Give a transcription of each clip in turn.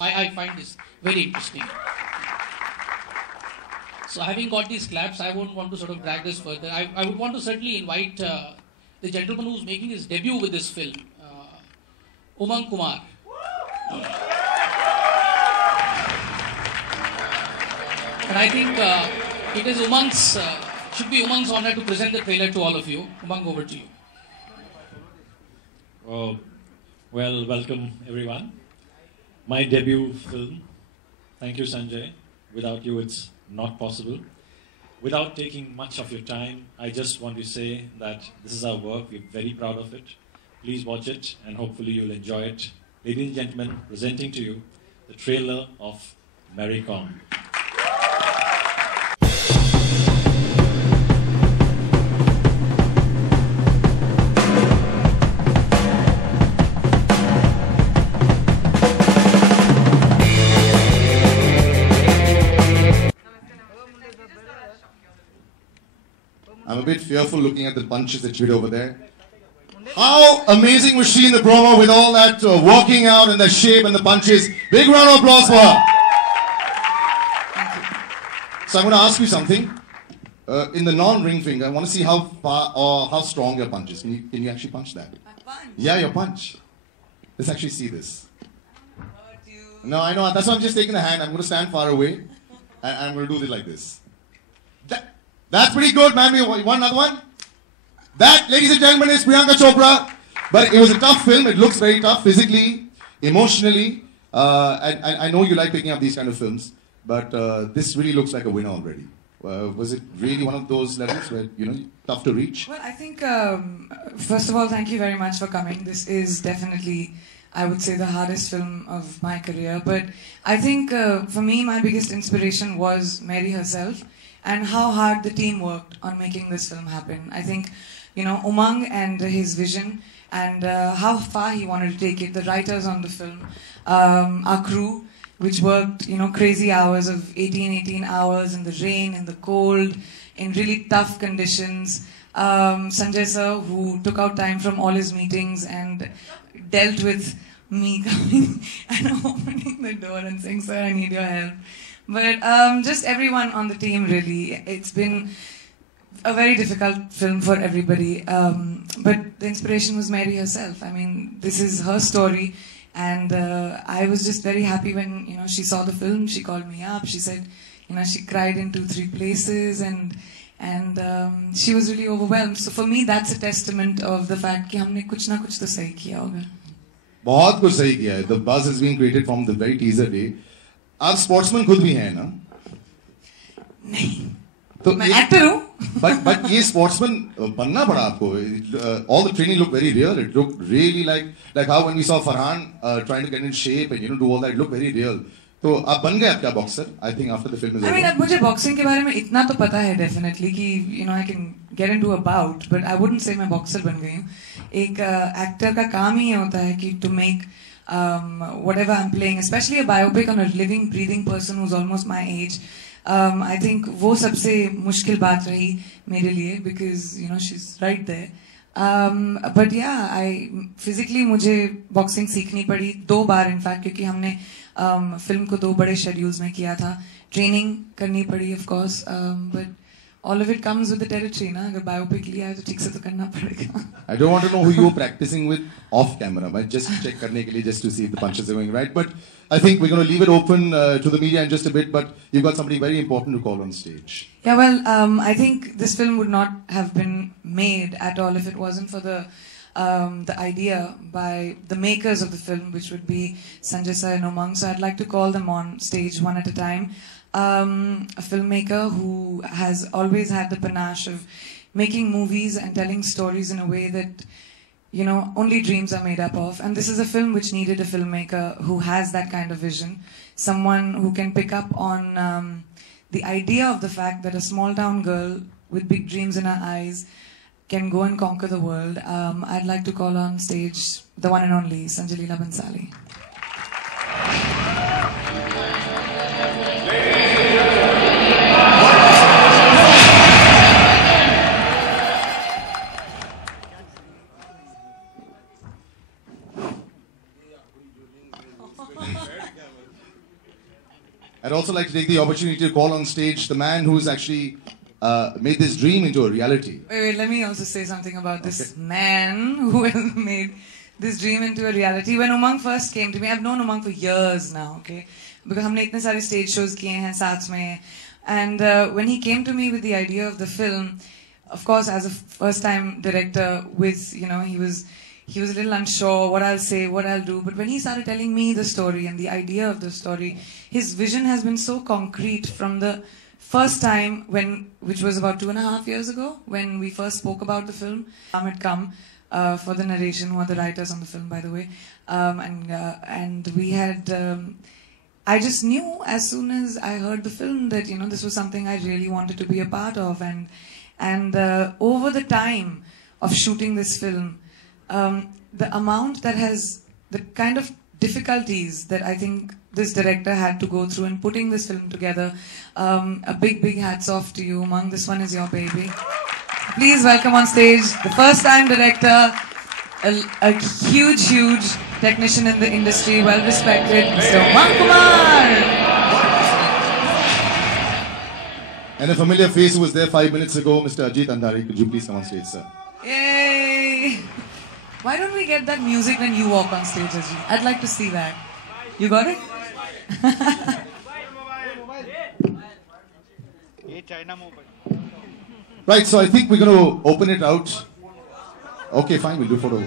I find this very interesting. So having got these claps, I won't want to sort of drag this further. I would want to certainly invite the gentleman who's making his debut with this film, Umang Kumar. And I think it is should be Umang's honor to present the trailer to all of you. Umang, over to you. Well, welcome everyone. My debut film. Thank you, Sanjay. Without you, it's not possible. Without taking much of your time, I just want to say that this is our work. We're very proud of it. Please watch it and hopefully you'll enjoy it. Ladies and gentlemen, presenting to you the trailer of Mary Kom. I'm a bit fearful looking at the bunches that you did over there. How amazing was she in the promo with all that walking out and the shape and the punches. Big round of applause for her. So I'm going to ask you something. In the non-ring finger, I want to see how far or how strong your punch is. Can you actually punch that? My punch? Yeah, your punch. Let's actually see this. No, I know. That's why I'm just taking the hand. I'm going to stand far away and I'm going to do it like this. That's pretty good, man. You want another one? That, ladies and gentlemen, is Priyanka Chopra. But it was a tough film. It looks very tough physically, emotionally. And I know you like picking up these kind of films. But this really looks like a winner already. Was it really one of those levels where, tough to reach? Well, I think, first of all, thank you very much for coming. This is definitely, I would say, the hardest film of my career. But I think, for me, my biggest inspiration was Mary herself. And how hard the team worked on making this film happen. I think, Umang and his vision and how far he wanted to take it, the writers on the film, our crew, which worked, crazy hours of 18 hours in the rain, in the cold, in really tough conditions. Sanjay sir, who took out time from all his meetings and dealt with me coming and opening the door and saying, sir, I need your help. But just everyone on the team, really. It's been a very difficult film for everybody. But the inspiration was Mary herself. I mean, this is her story. And I was just very happy when, she saw the film. She called me up. She said, she cried in 2-3 places. And she was really overwhelmed. So for me, that's a testament of the fact that we kuch na kuch to sahi kiya hoga. बहुत कुछ सही किया है. The buzz has been created from the very teaser day. आप sportsman खुद भी हैं ना? नहीं. तो मैं एक्टर हूँ. But ये स्पोर्ट्समैन बनना पड़ा आपको. All the training looked very real. It looked really like how when we saw Farhan trying to get in shape and do all that. It looked very real. तो आप बन गए आप क्या boxer? I think after the film is over. I mean, अब मुझे boxing के बारे में इतना तो पता है definitely कि I can get into a bout, but I wouldn't say मैं boxer बन गई हूँ. एक actor का काम ही होता है कि to make whatever I'm playing, especially a biopic on a living, breathing person who's almost my age. I think वो सबसे मुश्किल बात रही मेरे लिए because she's right there. But yeah, physically मुझे boxing सीखनी पड़ी 2 बार in fact क्योंकि हमने film को 2 बड़े schedules में किया था. Training करनी पड़ी of course, but all of it comes with the territory, ना? अगर biopic लिया है तो ठीक से तो करना पड़ेगा. I don't want to know who you were practicing with off camera, but just check करने के लिए just to see if the punches are going right. But I think we're going to leave it open to the media in just a bit. But you've got somebody very important to call on stage. Yeah, well, I think this film would not have been made at all if it wasn't for the idea by the makers of the film, which would be Sanjay sir and Umang. So I'd like to call them on stage one at a time. A filmmaker who has always had the panache of making movies and telling stories in a way that, only dreams are made up of. And this is a film which needed a filmmaker who has that kind of vision. Someone who can pick up on the idea of the fact that a small town girl with big dreams in her eyes can go and conquer the world. I'd like to call on stage the one and only Sanjay Leela Bhansali. I'd also like to take the opportunity to call on stage the man who's actually made this dream into a reality. Wait, let me also say something about this man who has made this dream into a reality. When Umang first came to me, I've known Umang for years now, okay? Because हमने इतने सारे stage shows किए हैं साथ में. And when he came to me with the idea of the film, of course, as a first-time director, with, you know, he was a little unsure what I'll say, what I'll do. But when he started telling me the story and the idea of the story, his vision has been so concrete from the first time which was about 2.5 years ago, when we first spoke about the film. Had come for the narration, who are the writers on the film, by the way. And we had... I just knew as soon as I heard the film that, you know, this was something I really wanted to be a part of. And over the time of shooting this film, the amount that the kind of difficulties that I think this director had to go through in putting this film together, a big, big hats off to you, Umang. This one is your baby. Please welcome on stage the first-time director, a huge, huge technician in the industry, well-respected, Mr. Umang Kumar. And a familiar face who was there 5 minutes ago, Mr. Ajit Andhari. Could you please come on stage, sir? Yay! Why don't we get that music when you walk on stage, Ajit? I'd like to see that. You got it? Right, so I think we're going to open it out. Okay, fine, we'll do photo.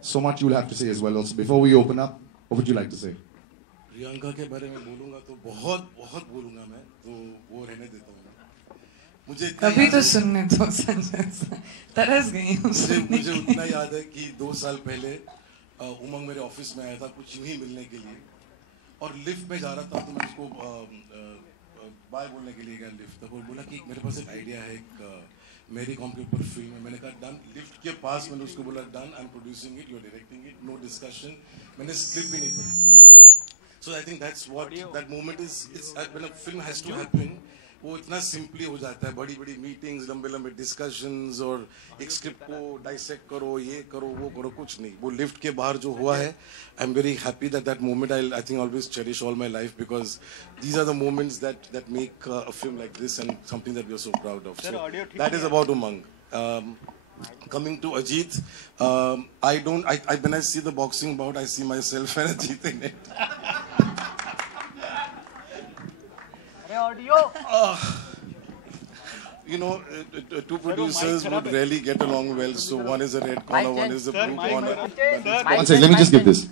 So much you will have to say as well. Also, before we open up, what would you like to say? Priyanka के बारे में बोलूँगा तो बहुत बोलूँगा मैं, तो वो रहने देता हूँ। अभी तो सुनने दो संजय, तरस गई हूँ सुनने मुझे उतना याद है कि 2 साल पहले उमंग मेरे ऑफिस में आया था कुछ यूं ही मिलने के लिए, और लिफ्ट में जा रहा था तो मैं उसको बाय बोलने के लिए गया लिफ्ट तक, और बोला कि मेरे पास एक आइडिया है, एक मेरी कॉम के ऊपर फिल्म है। मैंने कहा डन। लिफ्ट के पास मैंने उसको बोला done, I am producing it, you are directing it, no discussion. मैंने स्क्रिप्ट भी नहीं पढ़ी। So I think that's what that moment is, when a film has to happen, वो इतना सिंपली हो जाता है। बड़ी बड़ी मीटिंग्स, लंबे लंबे डिस्कशंस, और एक स्क्रिप्ट को डाइसेक्ट करो, ये करो, वो करो, कुछ नहीं। वो लिफ्ट के बाहर जो हुआ है, I am very happy that moment I think always cherish all my life, because these are the moments that make a film like this and something that we are so proud of. So that is about Umang. Coming to Ajit, when I see the boxing bout, I see myself and Ajit in it. You know, two producers would rarely get along well, so one is a red corner, one is a blue corner. One second, let me just get this.